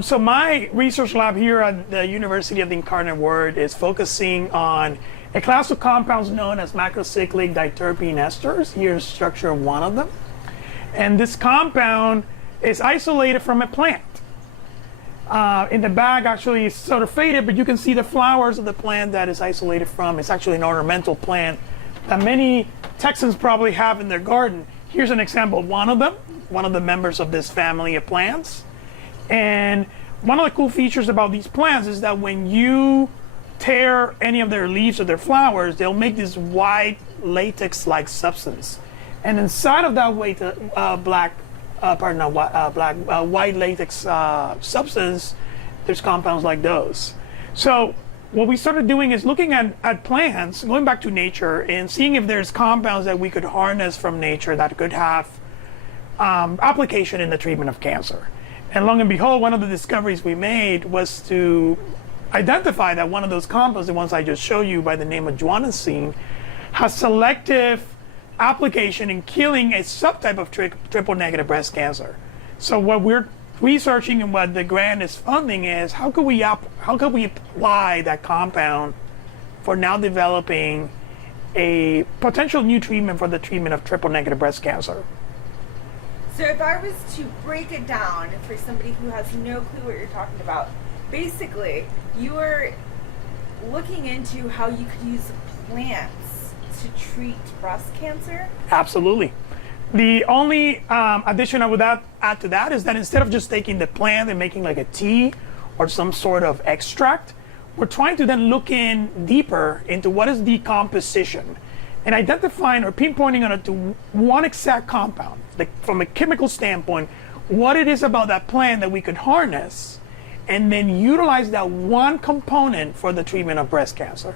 So my research lab here at the University of the Incarnate Word is focusing on a class of compounds known as macrocyclic diterpene esters. Here's structure of one of them. And this compound is isolated from a plant. In the bag actually is sort of faded, but you can see the flowers of the plant that is isolated from. It's actually an ornamental plant that many Texans probably have in their garden. Here's an example of one of them, one of the members of this family of plants. And one of the cool features about these plants is that when you tear any of their leaves or their flowers, they'll make this white latex-like substance. And inside of that white latex substance, there's compounds like those. So what we started doing is looking at plants, going back to nature, and seeing if there's compounds that we could harness from nature that could have application in the treatment of cancer. And long and behold, one of the discoveries we made was to identify that one of those compounds, the ones I just showed you by the name of guanosine, has selective application in killing a subtype of triple negative breast cancer. So what we're researching and what the grant is funding is how could we apply that compound for now developing a potential new treatment for the treatment of triple negative breast cancer. So if I was to break it down for somebody who has no clue what you're talking about, basically you are looking into how you could use plants to treat breast cancer? Absolutely. The only addition I would add to that is that instead of just taking the plant and making like a tea or some sort of extract, we're trying to then look in deeper into what is the composition and identifying or pinpointing on it to one exact compound, like from a chemical standpoint, what it is about that plant that we could harness and then utilize that one component for the treatment of breast cancer.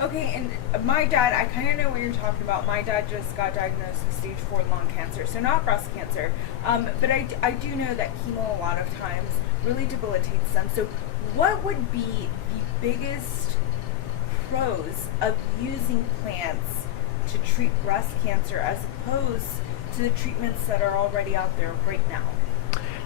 Okay, and my dad, I kind of know what you're talking about. My dad just got diagnosed with stage 4 lung cancer, so not breast cancer. But I do know that chemo a lot of times really debilitates them. So what would be the biggest pros of using plants to treat breast cancer as opposed to the treatments that are already out there right now?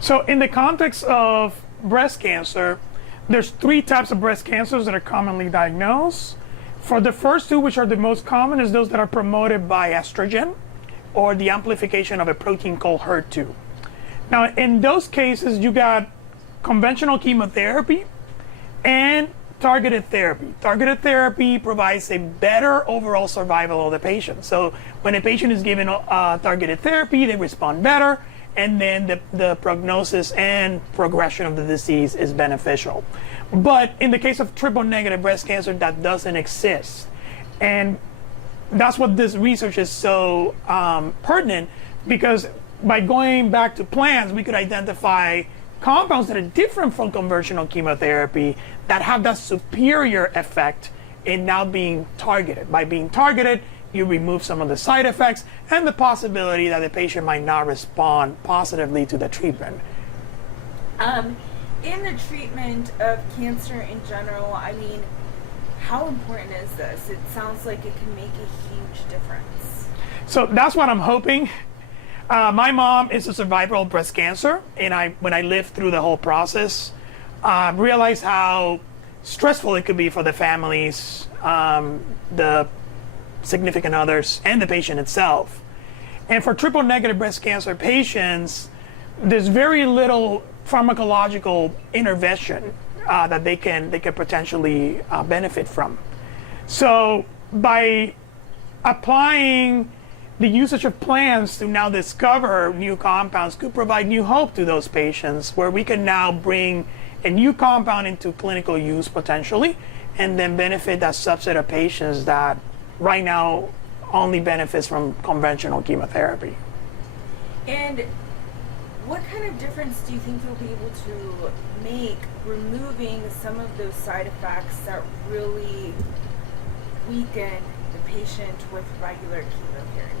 So in the context of breast cancer, there's 3 types of breast cancers that are commonly diagnosed. For the first 2, which are the most common, is those that are promoted by estrogen or the amplification of a protein called HER2. Now, in those cases, you got conventional chemotherapy and targeted therapy. Targeted therapy provides a better overall survival of the patient. So when a patient is given targeted therapy, they respond better, and then the prognosis and progression of the disease is beneficial. But in the case of triple negative breast cancer, that doesn't exist. And that's what this research is so pertinent, because by going back to plants, we could identify compounds that are different from conventional chemotherapy that have that superior effect in now being targeted. By being targeted, you remove some of the side effects and the possibility that the patient might not respond positively to the treatment. In the treatment of cancer in general, I mean, how important is this? It sounds like it can make a huge difference. So that's what I'm hoping. My mom is a survivor of breast cancer, and when I lived through the whole process, realized how stressful it could be for the families, the significant others, and the patient itself. And for triple negative breast cancer patients, there's very little pharmacological intervention that they can potentially benefit from. So by applying the usage of plants to now discover new compounds could provide new hope to those patients, where we can now bring a new compound into clinical use potentially, and then benefit that subset of patients that right now only benefits from conventional chemotherapy. And what kind of difference do you think you'll be able to make removing some of those side effects that really weaken the patient with regular chemotherapy?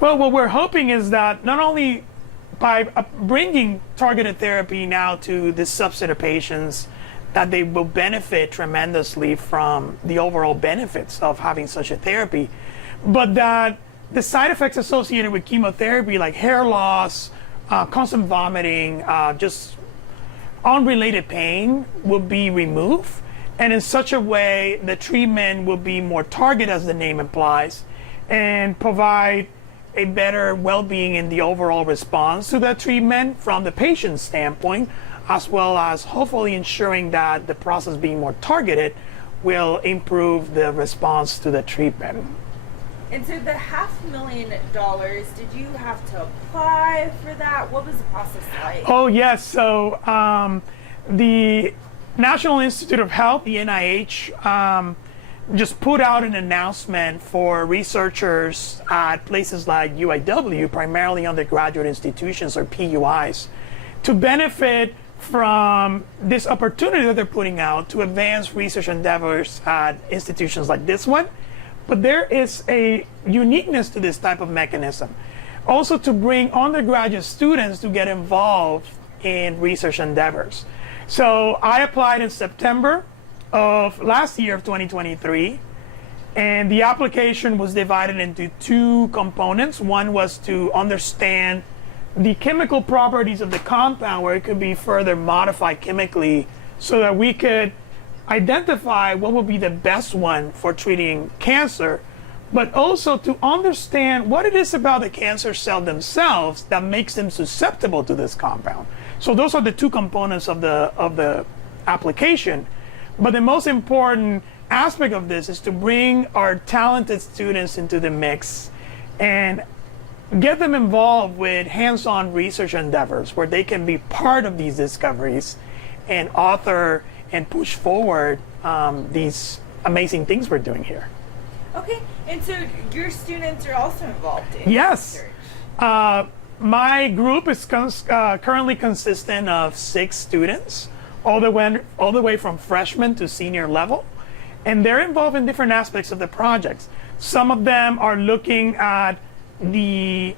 Well, what we're hoping is that not only by bringing targeted therapy now to this subset of patients, that they will benefit tremendously from the overall benefits of having such a therapy, but that the side effects associated with chemotherapy, like hair loss, constant vomiting, just unrelated pain will be removed, and in such a way the treatment will be more targeted, as the name implies, and provide a better well-being in the overall response to that treatment from the patient's standpoint, as well as hopefully ensuring that the process being more targeted will improve the response to the treatment. And so the $500,000, did you have to apply for that? What was the process like? Oh, yes. So the National Institute of Health, the NIH, just put out an announcement for researchers at places like UIW, primarily undergraduate institutions or PUIs, to benefit from this opportunity that they're putting out to advance research endeavors at institutions like this one. But there is a uniqueness to this type of mechanism. Also to bring undergraduate students to get involved in research endeavors. So I applied in September of last year of 2023, and the application was divided into two components. One was to understand the chemical properties of the compound, where it could be further modified chemically so that we could identify what would be the best one for treating cancer, but also to understand what it is about the cancer cell themselves that makes them susceptible to this compound. So those are the two components of the application. But the most important aspect of this is to bring our talented students into the mix and get them involved with hands-on research endeavors where they can be part of these discoveries and author and push forward these amazing things we're doing here. Okay, and so your students are also involved in Yes. research. My group is currently consistent of 6 students, all the way from freshman to senior level, and they're involved in different aspects of the projects. Some of them are looking at the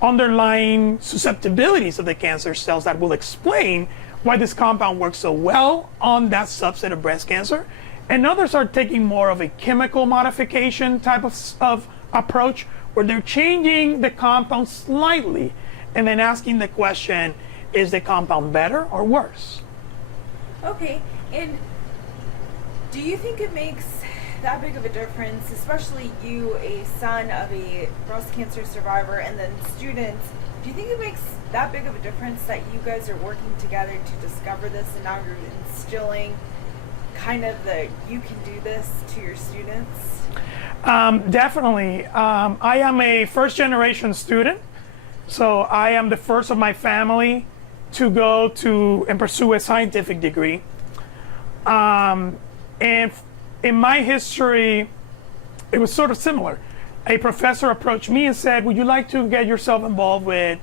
underlying susceptibilities of the cancer cells that will explain why this compound works so well on that subset of breast cancer. And others are taking more of a chemical modification type of approach, where they're changing the compound slightly and then asking the question, is the compound better or worse? Okay, and do you think it makes that big of a difference, especially you, a son of a breast cancer survivor, and then students, do you think it makes that big of a difference that you guys are working together to discover this, and now you're instilling kind of the you can do this to your students? Definitely. I am a first-generation student, so I am the first of my family to go to and pursue a scientific degree. And in my history, it was sort of similar. A professor approached me and said, would you like to get yourself involved with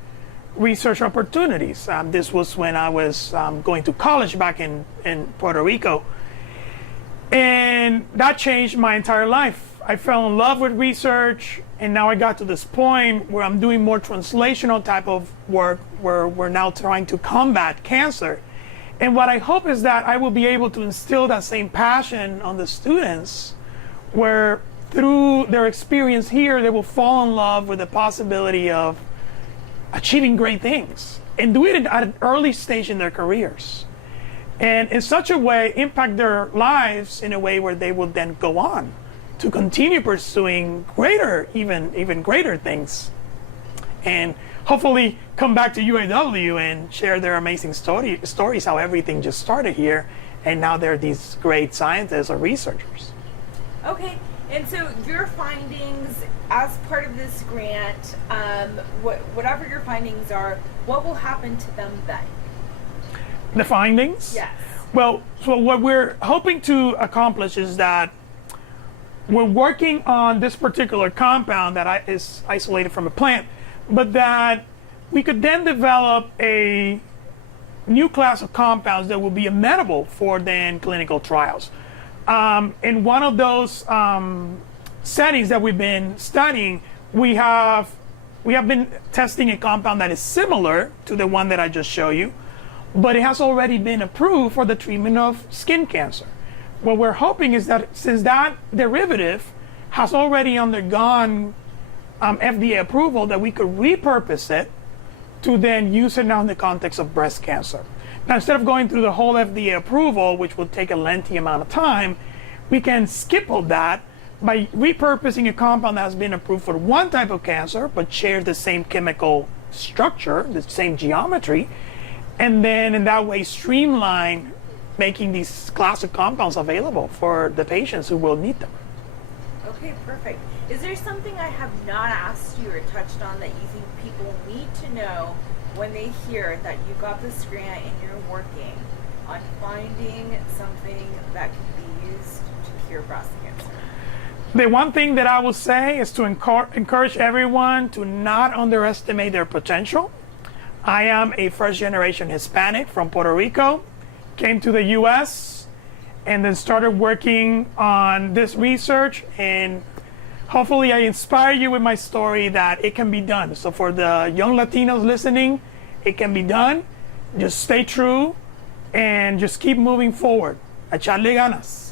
research opportunities? This was when I was going to college back in Puerto Rico. And that changed my entire life. I fell in love with research, and now I got to this point where I'm doing more translational type of work, where we're now trying to combat cancer. And what I hope is that I will be able to instill that same passion on the students, where through their experience here, they will fall in love with the possibility of achieving great things and do it at an early stage in their careers. And in such a way, impact their lives in a way where they will then go on to continue pursuing greater, even greater things. And hopefully come back to UAW and share their amazing stories, how everything just started here, and now they're these great scientists or researchers. Okay, and so your findings as part of this grant, whatever your findings are, what will happen to them then? The findings? Yes. Well, so what we're hoping to accomplish is that we're working on this particular compound that is isolated from a plant, but that we could then develop a new class of compounds that will be amenable for then clinical trials. In one of those settings that we've been studying, we have been testing a compound that is similar to the one that I just showed you, but it has already been approved for the treatment of skin cancer. What we're hoping is that since that derivative has already undergone FDA approval, that we could repurpose it to then use it now in the context of breast cancer. Now, instead of going through the whole FDA approval, which will take a lengthy amount of time, we can skip all that by repurposing a compound that has been approved for one type of cancer, but shares the same chemical structure, the same geometry, and then in that way streamline making these class of compounds available for the patients who will need them. Okay, perfect. Is there something I have not asked you or touched on that you think people need to know when they hear that you got this grant and you're working on finding something that can be used to cure breast cancer? The one thing that I will say is to encourage everyone to not underestimate their potential. I am a first-generation Hispanic from Puerto Rico, came to the US, and then started working on this research, and hopefully I inspire you with my story that it can be done. So for the young Latinos listening, it can be done. Just stay true and just keep moving forward. Echarle ganas.